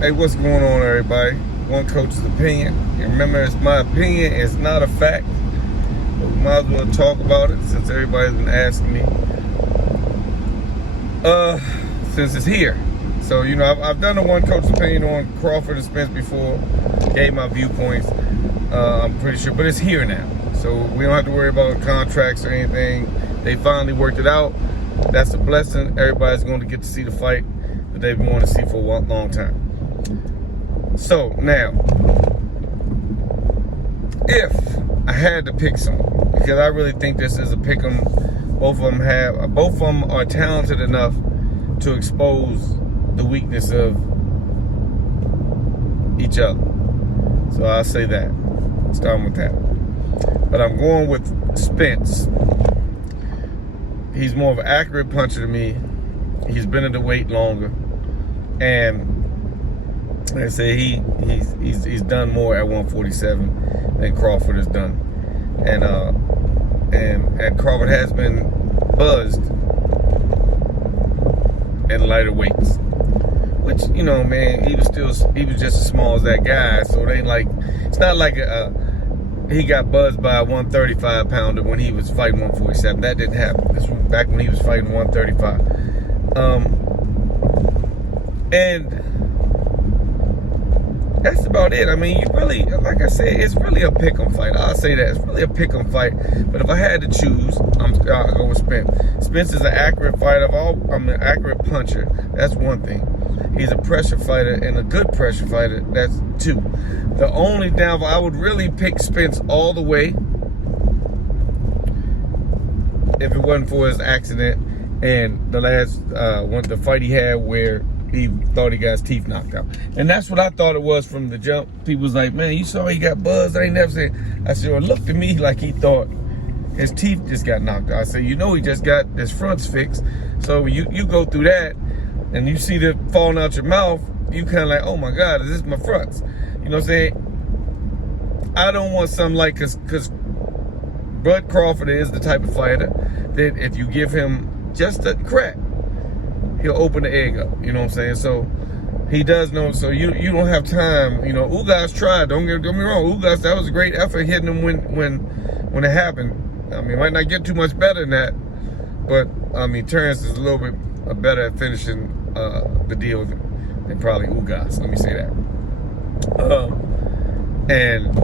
Hey, what's going on, everybody? One coach's opinion. And remember, it's my opinion, it's not a fact. But we might as well talk about it since everybody's been asking me. Since it's here. So, you know, I've done a one coach's opinion on Crawford and Spence before. Gave my viewpoints, I'm pretty sure. But it's here now. So we don't have to worry about contracts or anything. They finally worked it out. That's a blessing. Everybody's going to get to see the fight that they've been wanting to see for a long time. So now, if I had to pick someone, because I really think this is a pick 'em, both of them are talented enough to expose the weakness of each other. So I'll say that, starting with that. But I'm going with Spence. He's more of an accurate puncher to me. He's been at the weight longer, and like I say, he's done more at 147 than Crawford has done, and Crawford has been buzzed in lighter weights, which, you know, man, he was just as small as that guy, so it ain't like, it's not like he got buzzed by a 135 pounder when he was fighting 147. That didn't happen. This was back when he was fighting 135. And that's about it. I mean, you really, like I said, it's really a pick 'em fight. I'll say that. It's really a pick 'em fight. But if I had to choose, I'll go with Spence. Spence is an accurate fighter. I'm an accurate puncher. That's one thing. He's a pressure fighter and a good pressure fighter. That's two. The only downfall, I would really pick Spence all the way if it wasn't for his accident and the last the fight he had where he thought he got his teeth knocked out. And that's what I thought it was from the jump. People was like, man, you saw he got buzzed. I ain't never said. I said, well, it looked to me like he thought his teeth just got knocked out. I said, you know, he just got his fronts fixed. So you go through that and you see the falling out your mouth, you kind of like, oh my God, is this my fronts? You know what I'm saying? I don't want something like, because Bud Crawford is the type of fighter that if you give him just a crack, he'll open the egg up. You know what I'm saying? So he does know. So you don't have time. You know, Ugas tried. Don't get me wrong. Ugas, that was a great effort hitting him when it happened. I mean, might not get too much better than that, but I mean, Terrence is a little bit better at finishing the deal than probably Ugas. Let me say that. And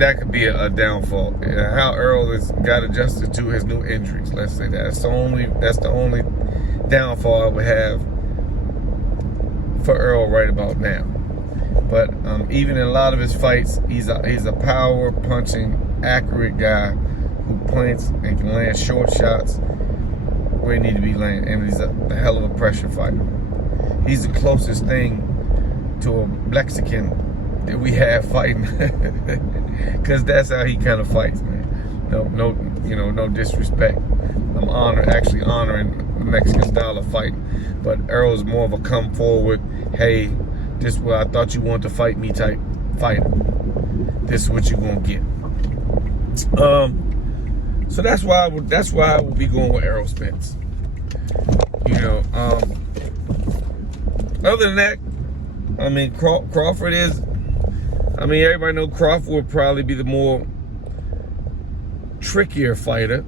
that could be a downfall. How Earl has got adjusted to his new injuries. Let's say that. That's the only downfall I would have for Earl right about now. But even in a lot of his fights, he's a power punching, accurate guy who plants and can land short shots where he need to be landing, and he's a hell of a pressure fighter. He's the closest thing to a Mexican that we have fighting, because that's how he kind of fights, man. No disrespect. I'm actually honoring the Mexican style of fighting, but Earl is more of a come forward, hey, this is what I thought you wanted to fight me type fighter. This is what you're gonna get. So that's why I will be going with Errol Spence. You know, other than that, I mean, Crawford is, I mean, everybody know Crawford would probably be the more trickier fighter,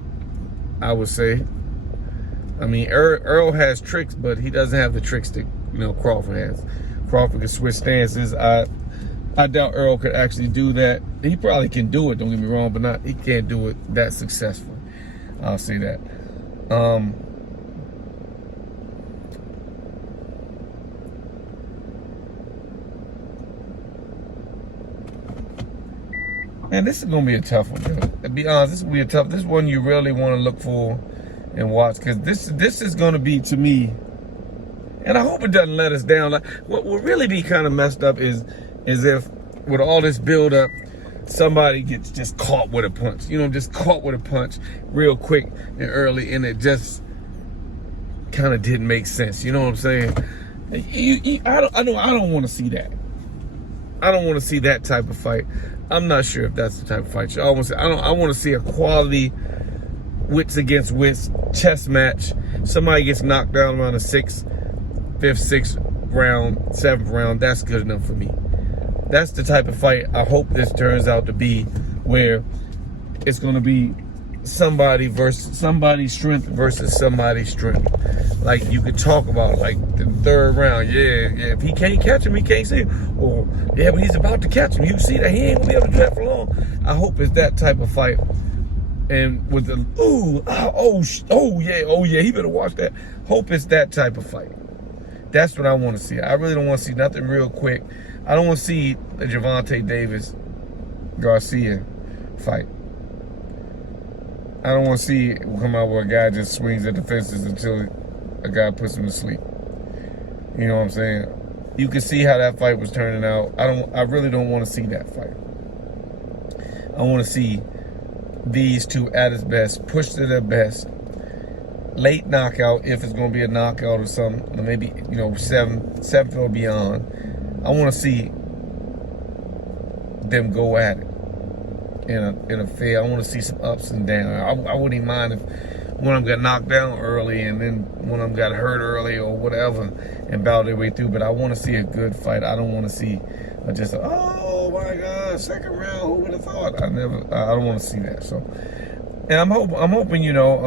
I would say. I mean, Earl has tricks, but he doesn't have the tricks that, you know, Crawford has. Crawford can switch stances. I doubt Earl could actually do that. He probably can do it, don't get me wrong, but he can't do it that successfully. I'll say that. Man, this is gonna be a tough one, yo. To be honest, this will be this one you really want to look for and watch, because this is gonna be, to me, and I hope it doesn't let us down. Like, what will really be kind of messed up is if with all this build up, somebody gets just caught with a punch. You know, just caught with a punch real quick and early, and it just kind of didn't make sense. You know what I'm saying? I don't want to see that. I don't want to see that type of fight. I'm not sure if that's the type of fight. I want to see a quality wits against wits chess match. Somebody gets knocked down around the fifth, sixth round, 7th round, that's good enough for me. That's the type of fight I hope this turns out to be, where it's going to be somebody versus somebody's strength versus somebody's strength. Like, you could talk about, like, the 3rd round. Yeah, if he can't catch him, he can't see him. Or, yeah, but he's about to catch him. You see that he ain't going to be able to do that for long. I hope it's that type of fight. And with the, yeah, he better watch that. Hope it's that type of fight. That's what I want to see. I really don't want to see nothing real quick. I don't want to see the Gervonta Davis Garcia fight. I don't want to see it come out where a guy just swings at the fences until a guy puts him to sleep. You know what I'm saying? You can see how that fight was turning out. I really don't want to see that fight. I want to see these two at its best, push to their best. Late knockout, if it's going to be a knockout or something, maybe, you know, 7th or beyond. I want to see them go at it in a fair. I want to see some ups and downs. I wouldn't even mind if one of them got knocked down early and then one of them got hurt early or whatever and bowed their way through. But I want to see a good fight. I don't want to see just oh my God, 2nd round. Who would have thought? I don't want to see that. So, and I'm hoping, you know,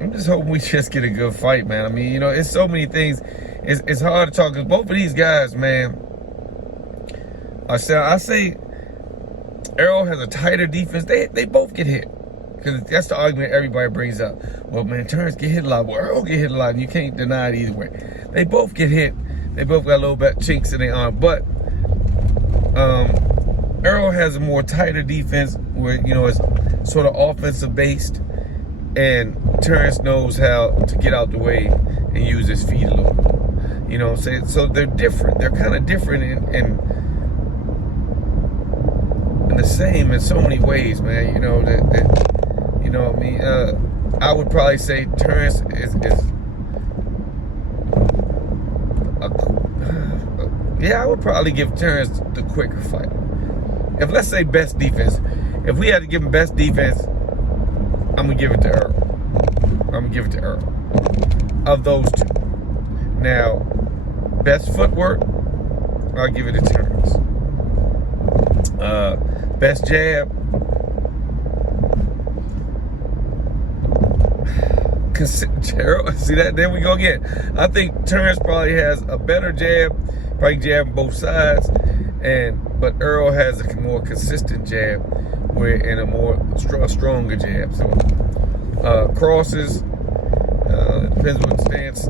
I'm just hoping we just get a good fight, man. I mean, you know, it's so many things. It's hard to talk, because both of these guys, man, I say Errol has a tighter defense. They both get hit. Because that's the argument everybody brings up. Well, man, Terrence get hit a lot. Well, Errol get hit a lot, and you can't deny it either way. They both get hit. They both got a little bit chinks in their arm. But Errol has a more tighter defense where, you know, it's sort of offensive based. And Terrence knows how to get out the way and use his feet a little. You know what I'm saying? So they're different. They're kind of different in the same in so many ways, man. You know, that you know what I mean? I would probably say Terrence is yeah, I would probably give Terrence the quicker fight. If, let's say, best defense, if we had to give him best defense, I'm going to give it to Earl. I'm going to give it to Earl. Of those two. Now, best footwork, I'll give it to Terrence. Best jab, see that? There we go again. I think Terrence probably has a better jab, probably jab both sides, but Earl has a more consistent jab, and a more stronger jab. So crosses, depends what stance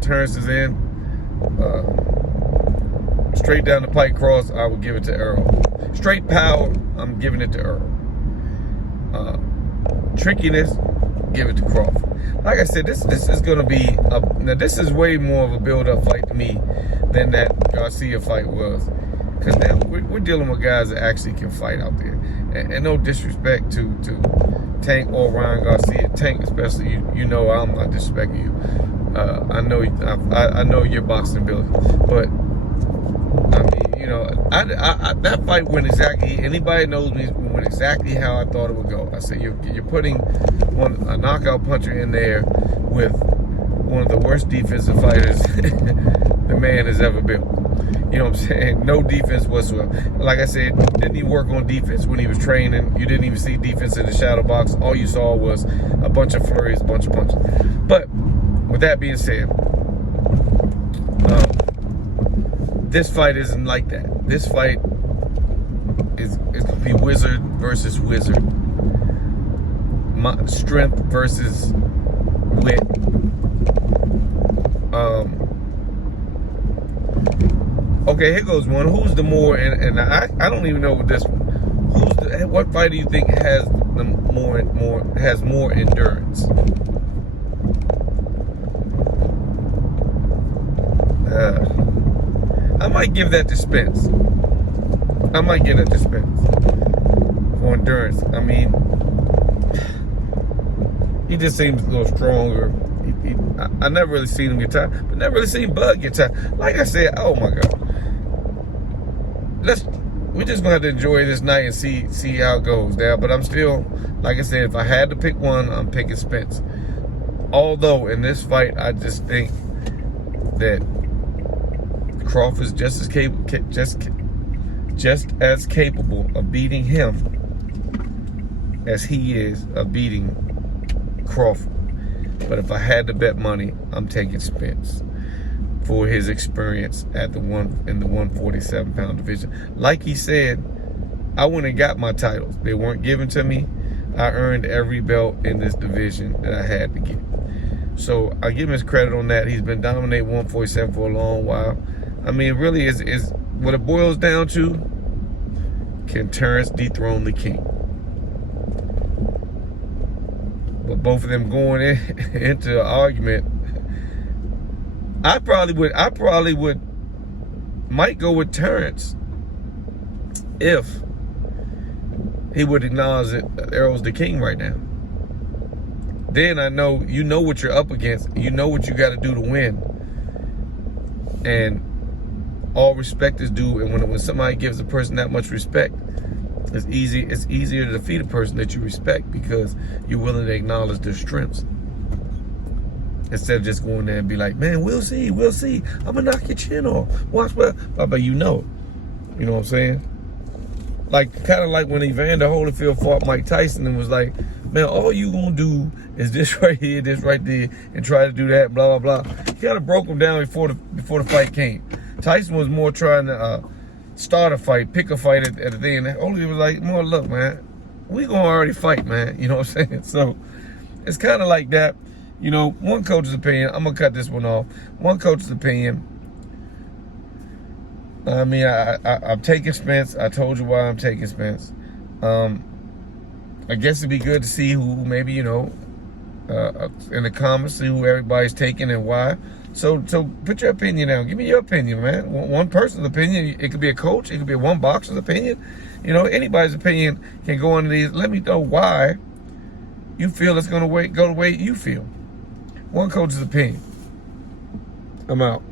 Terrence is in. Straight down the pike cross, I would give it to Earl. Straight power, I'm giving it to Earl. Trickiness, give it to Crawford. Like I said, this is going to be now this is way more of a build-up fight to me than that Garcia fight was, because now we're dealing with guys that actually can fight out there. And no disrespect to Tank or Ryan Garcia. Tank especially, you know I'm not disrespecting you. I know your boxing ability, but I mean, you know, that fight went exactly. Anybody knows me, went exactly how I thought it would go. I said you're putting a knockout puncher in there with one of the worst defensive fighters the man has ever built. You know what I'm saying? No defense whatsoever. Like I said, didn't even work on defense when he was training. You didn't even see defense in the shadow box. All you saw was a bunch of flurries, a bunch of punches. But with that being said, this fight isn't like that. This fight is going to be wizard versus wizard. Strength versus wit. Okay, here goes one. Who's the more, and I don't even know what this one. What fight do you think has the more endurance? I might give that to Spence. For endurance. I mean, he just seems a little stronger. I never really seen him get tired, but never really seen Bud get tired. Like I said, oh my God. We're just gonna have to enjoy this night and see how it goes now. But I'm still, like I said, if I had to pick one, I'm picking Spence. Although in this fight, I just think that Crawford's just as capable of beating him as he is of beating Crawford. But if I had to bet money, I'm taking Spence for his experience at in the 147-pound division. Like he said, I went and got my titles. They weren't given to me. I earned every belt in this division that I had to get. So I give him his credit on that. He's been dominating 147 for a long while. I mean, it really is what it boils down to. Can Terrence dethrone the king? But both of them going into an argument, I probably would might go with Terrence if he would acknowledge that Errol's the king right now. Then I know you know what you're up against. You know what you got to do to win. And all respect is due. And when somebody gives a person that much respect, it's easier to defeat a person that you respect because you're willing to acknowledge their strengths. Instead of just going there and be like, man, we'll see. I'm going to knock your chin off. Watch what, but you know it. You know what I'm saying? Like, kind of like when Evander Holyfield fought Mike Tyson and was like, man, all you going to do is this right here, this right there, and try to do that, blah, blah, blah. He kind of broke him down before the fight came. Tyson was more trying to start a fight, pick a fight at the thing. And Holyfield was like, more look, man, we going to already fight, man. You know what I'm saying? So it's kind of like that. You know, one coach's opinion, I'm going to cut this one off. One coach's opinion, I mean, I'm taking Spence. I told you why I'm taking Spence. I guess it'd be good to see who maybe, you know, in the comments, see who everybody's taking and why. So put your opinion down. Give me your opinion, man. One person's opinion. It could be a coach. It could be one boxer's opinion. You know, anybody's opinion can go into these. Let me know why you feel it's going to go the way you feel. One coach's opinion. I'm out.